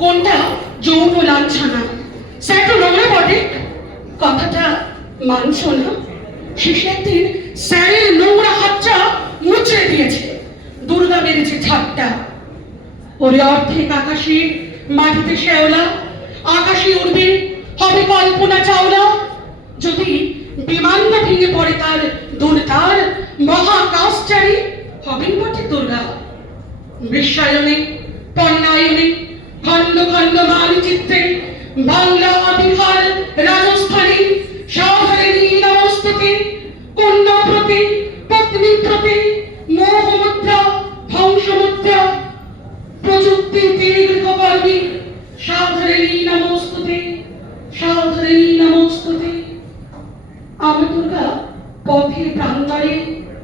কোনটা যৌন লাঞ্ছনা। স্যার তো নোংরা বটে, কথাটা মানছ না। শেষে একদিন স্যারের নোংরা হাতটা মুচড়ে দিয়েছে, দুর্গা মেরেছে ঝাপটা। ওরে অর্ধেক আকাশে মাটিতে শ্যাওলা, আকাশে উড়বে হবে কল্পনা চাওলা। যদি বিমান না ভেঙে পড়ে তার দুর্গার মহাকাশচারী হবেন বটে দুর্গা। বিশ্বায়নে পণ্যায়নে খণ্ড খণ্ড মানচিত্রে বাংলা বিহার রাজস্থানে সাধারণী নমস্তুতে। কন্যা প্রতি পত্নী প্রতি মোহ মুদ্রা ধ্বংস মুদ্রা প্রযুক্তি দীর্ঘকর্মী সাধারণী নমস্তুতে, সাধারণী নমস্তুতে। আমার দুর্গা পথে প্রাঙ্গণে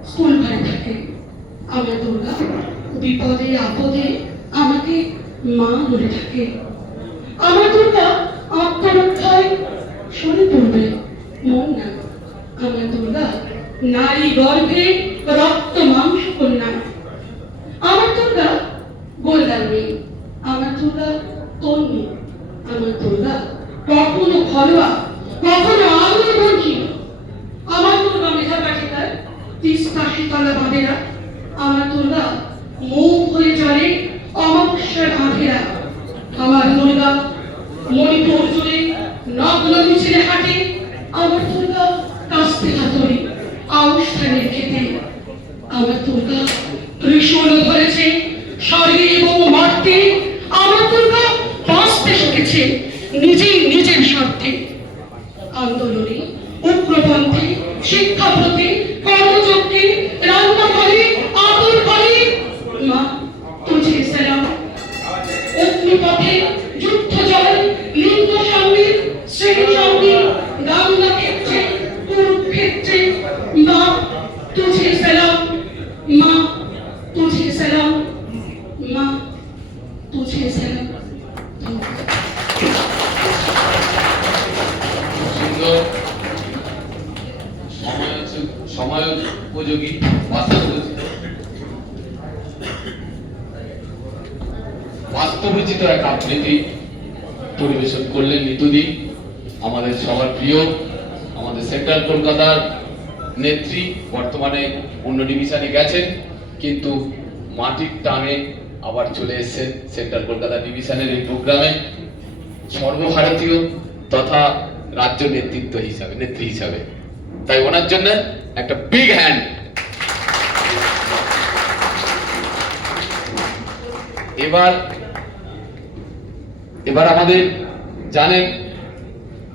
স্কুল ঘরে থাকে। আমার দুর্গা বিপদে আপদে আমাকে মা বলে থাকে। আমার দুর্গা আত্মরক্ষায় সরে পড়বে মন না। আমার দুর্গা নারী গর্ভে রক্ত মাংস কন্যা। আমার দুর্গা গোলদার মেয়ে, আমার দুর্গা তন্নি। আমার দুর্গা কখনো ঘরোয়া কখনো আগুনে বন্ধি। আমার দুর্গা মেধা পাঠিকার তিস্তা শীতলা বাঁধেরা। আমার দুর্গা মুখ হয়ে চলে অমাবস্যার আঁধেরা। আমার দুর্গা মণিপুর জুড়ে নগ্ন মিছিলে হাঁটে। আমার দুর্গা কাস্তে হাতুড়ি আউস্থানের খেতে। আমার দুর্গা ত্রিশূল ধরেছে স্বর্গে এবং মর্তে। আমার দুর্গা বাঁচতে শিখেছে নিজেই নিজের স্বার্থে। আন্দোলনে উগ্রপন্থী শিক্ষাপথে কর্মযজ্ঞে রান্নাঘরে আদর করে মা তুঝে সালাম। অগ্নিপথে যুদ্ধ জয় লিঙ্গ সঙ্গীত শ্রেণী সঙ্গীত গাঙ্গা ক্ষেত্রে কুরুক্ষেত্রে মা তুঝে সালাম, মা তুঝে সালাম, মা তুঝে সালাম। সময় উপযোগী বাস্তবোচিত এক আবৃত্তি পরিবেশন করলেন নিতুদি, আমাদের সবার প্রিয়, আমাদের সেন্ট্রাল কলকাতার নেত্রী। বর্তমানে অন্য ডিভিশনে গেছেন, কিন্তু মাটির টানে আবার চলে এসেছেন সেন্ট্রাল কলকাতা ডিভিশনের এই প্রোগ্রামে সর্বভারতীয় তথা রাজ্য নেত্রী হিসাবে। তাই ওনার জন্য একটা বিগ হ্যান্ড। এবার আমাদের জানেন